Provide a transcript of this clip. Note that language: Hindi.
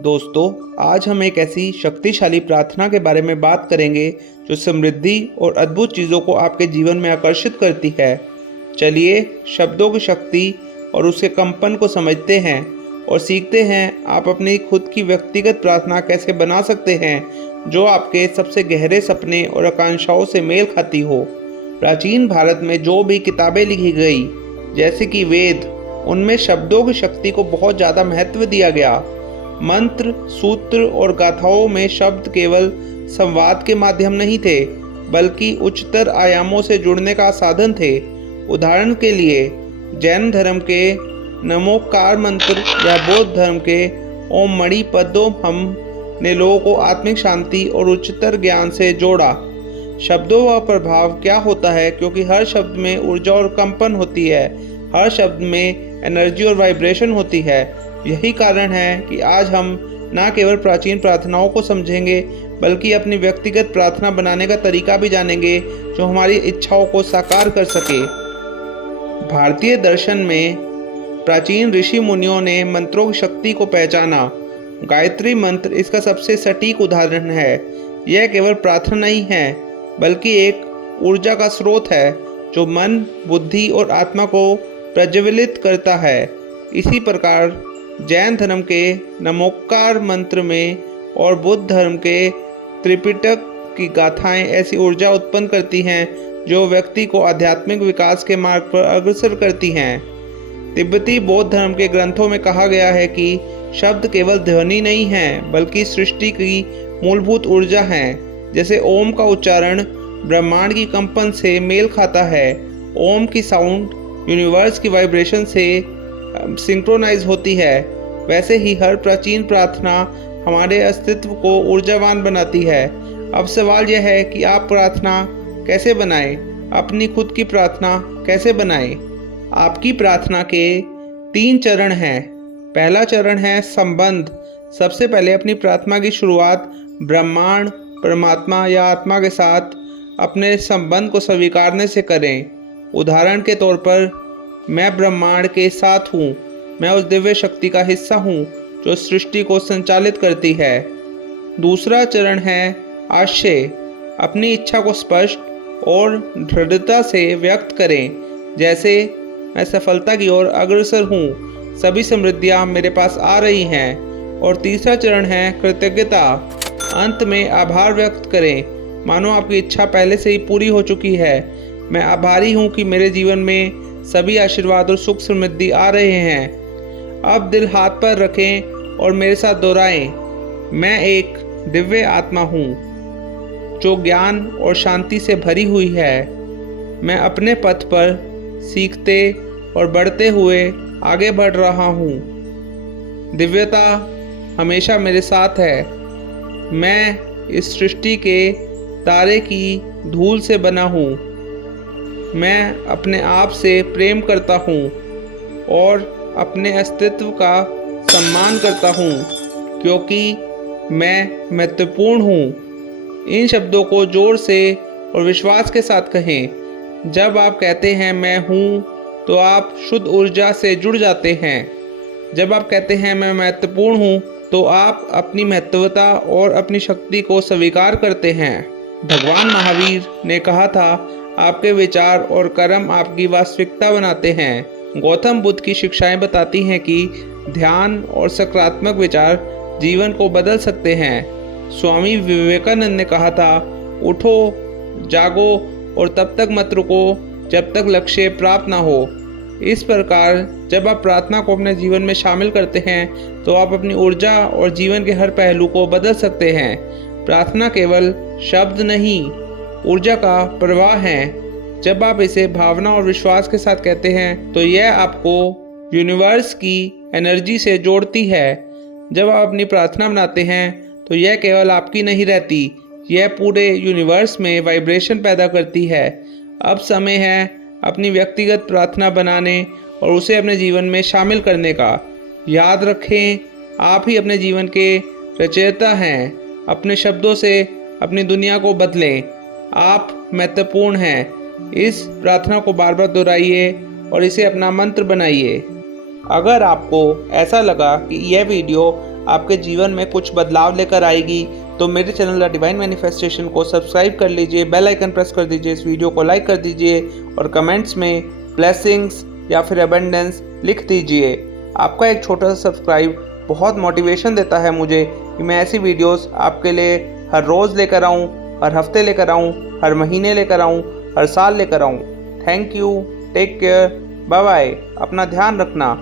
दोस्तों, आज हम एक ऐसी शक्तिशाली प्रार्थना के बारे में बात करेंगे जो समृद्धि और अद्भुत चीज़ों को आपके जीवन में आकर्षित करती है। चलिए शब्दों की शक्ति और उसके कंपन को समझते हैं और सीखते हैं आप अपनी खुद की व्यक्तिगत प्रार्थना कैसे बना सकते हैं जो आपके सबसे गहरे सपने और आकांक्षाओं से मेल खाती हो। प्राचीन भारत में जो भी किताबें लिखी गई, जैसे कि वेद, उनमें शब्दों की शक्ति को बहुत ज़्यादा महत्व दिया गया। मंत्र, सूत्र और गाथाओं में शब्द केवल संवाद के माध्यम नहीं थे, बल्कि उच्चतर आयामों से जुड़ने का साधन थे। उदाहरण के लिए जैन धर्म के नमोकार मंत्र या बौद्ध धर्म के ओम मणि पद्मोहम ने लोगों को आत्मिक शांति और उच्चतर ज्ञान से जोड़ा। शब्दों का प्रभाव क्या होता है, क्योंकि हर शब्द में ऊर्जा और कंपन होती है, हर शब्द में एनर्जी और वाइब्रेशन होती है। यही कारण है कि आज हम न केवल प्राचीन प्रार्थनाओं को समझेंगे, बल्कि अपनी व्यक्तिगत प्रार्थना बनाने का तरीका भी जानेंगे जो हमारी इच्छाओं को साकार कर सके। भारतीय दर्शन में प्राचीन ऋषि मुनियों ने मंत्रों की शक्ति को पहचाना। गायत्री मंत्र इसका सबसे सटीक उदाहरण है। यह केवल प्रार्थना नहीं है, बल्कि एक ऊर्जा का स्रोत है जो मन, बुद्धि और आत्मा को प्रज्वलित करता है। इसी प्रकार जैन धर्म के नमोकार मंत्र में और बुद्ध धर्म के त्रिपिटक की गाथाएं ऐसी ऊर्जा उत्पन्न करती हैं जो व्यक्ति को आध्यात्मिक विकास के मार्ग पर अग्रसर करती हैं। तिब्बती बौद्ध धर्म के ग्रंथों में कहा गया है कि शब्द केवल ध्वनि नहीं है, बल्कि सृष्टि की मूलभूत ऊर्जा हैं। जैसे ओम का उच्चारण ब्रह्मांड की कंपन से मेल खाता है, ओम की साउंड यूनिवर्स की वाइब्रेशन से सिंक्रोनाइज होती है, वैसे ही हर प्राचीन प्रार्थना हमारे अस्तित्व को ऊर्जावान बनाती है। अब सवाल यह है कि आप प्रार्थना कैसे बनाएं, अपनी खुद की प्रार्थना कैसे बनाएं। आपकी प्रार्थना के 3 चरण हैं। पहला चरण है संबंध। सबसे पहले अपनी प्रार्थना की शुरुआत ब्रह्मांड, परमात्मा या आत्मा के साथ अपने संबंध को स्वीकारने से करें। उदाहरण के तौर पर, मैं ब्रह्मांड के साथ हूँ, मैं उस दिव्य शक्ति का हिस्सा हूँ जो सृष्टि को संचालित करती है। दूसरा चरण है आशय। अपनी इच्छा को स्पष्ट और दृढ़ता से व्यक्त करें, जैसे मैं सफलता की ओर अग्रसर हूँ, सभी समृद्धियाँ मेरे पास आ रही हैं। और तीसरा चरण है कृतज्ञता। अंत में आभार व्यक्त करें, मानो आपकी इच्छा पहले से ही पूरी हो चुकी है। मैं आभारी हूँ कि मेरे जीवन में सभी आशीर्वाद और सुख समृद्धि आ रहे हैं। अब दिल हाथ पर रखें और मेरे साथ दोहराएं, मैं एक दिव्य आत्मा हूँ जो ज्ञान और शांति से भरी हुई है। मैं अपने पथ पर सीखते और बढ़ते हुए आगे बढ़ रहा हूँ। दिव्यता हमेशा मेरे साथ है। मैं इस सृष्टि के तारे की धूल से बना हूँ। मैं अपने आप से प्रेम करता हूँ और अपने अस्तित्व का सम्मान करता हूँ, क्योंकि मैं महत्वपूर्ण हूँ। इन शब्दों को जोर से और विश्वास के साथ कहें। जब आप कहते हैं मैं हूँ, तो आप शुद्ध ऊर्जा से जुड़ जाते हैं। जब आप कहते हैं मैं महत्वपूर्ण हूँ, तो आप अपनी महत्वता और अपनी शक्ति को स्वीकार करते हैं। भगवान महावीर ने कहा था, आपके विचार और कर्म आपकी वास्तविकता बनाते हैं। गौतम बुद्ध की शिक्षाएं बताती हैं कि ध्यान और सकारात्मक विचार जीवन को बदल सकते हैं। स्वामी विवेकानंद ने कहा था, उठो, जागो और तब तक मत रुको जब तक लक्ष्य प्राप्त ना हो। इस प्रकार जब आप प्रार्थना को अपने जीवन में शामिल करते हैं, तो आप अपनी ऊर्जा और जीवन के हर पहलू को बदल सकते हैं। प्रार्थना केवल शब्द नहीं, ऊर्जा का प्रवाह है। जब आप इसे भावना और विश्वास के साथ कहते हैं, तो यह आपको यूनिवर्स की एनर्जी से जोड़ती है। जब आप अपनी प्रार्थना बनाते हैं, तो यह केवल आपकी नहीं रहती, यह पूरे यूनिवर्स में वाइब्रेशन पैदा करती है। अब समय है अपनी व्यक्तिगत प्रार्थना बनाने और उसे अपने जीवन में शामिल करने का। याद रखें, आप ही अपने जीवन के रचयिता हैं। अपने शब्दों से अपनी दुनिया को बदलें। आप महत्वपूर्ण हैं। इस प्रार्थना को बार बार दोहराइए और इसे अपना मंत्र बनाइए। अगर आपको ऐसा लगा कि यह वीडियो आपके जीवन में कुछ बदलाव लेकर आएगी। तो मेरे चैनल द डिवाइन मैनिफेस्टेशन को सब्सक्राइब कर लीजिए, बेल आइकन प्रेस कर दीजिए, इस वीडियो को लाइक कर दीजिए और कमेंट्स में ब्लेसिंग्स या फिर अबंडेंस लिख दीजिए। आपका एक छोटा सा सब्सक्राइब बहुत मोटिवेशन देता है मुझे कि मैं ऐसी वीडियोस आपके लिए हर रोज़ लेकर आऊँ, हर हफ्ते लेकर आऊँ, हर महीने लेकर आऊँ, हर साल लेकर आऊँ। Thank you, take care, bye bye, अपना ध्यान रखना।